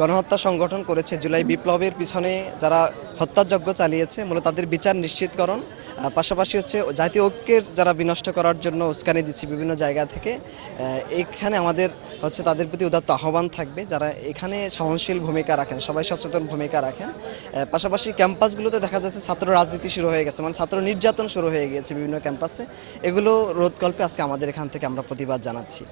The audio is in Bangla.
গণহত্যা সংগঠন করেছে জুলাই বিপ্লবের পিছনে যারা হত্যাযজ্ঞ চালিয়েছে, মূলত তাদের বিচার নিশ্চিতকরণ। পাশাপাশি হচ্ছে জাতীয় ঐক্যের যারা বিনষ্ট করার জন্য উস্কানি দিচ্ছে বিভিন্ন জায়গা থেকে। এখানে আমাদের হচ্ছে তাদের প্রতি উদাত্ত আহ্বান থাকবে যারা এখানে সহনশীল ভূমিকা রাখেন, সবাই সচেতন ভূমিকা রাখেন। পাশাপাশি ক্যাম্পাসগুলোতে দেখা যাচ্ছে ছাত্র রাজনীতি শুরু হয়ে গেছে মানে ছাত্র নির্যাতন শুরু হয়ে গিয়েছে বিভিন্ন ক্যাম্পাসে। এগুলো রোধকল্পে আজকে আমাদের এখান থেকে আমরা প্রতিবাদ জানাচ্ছি।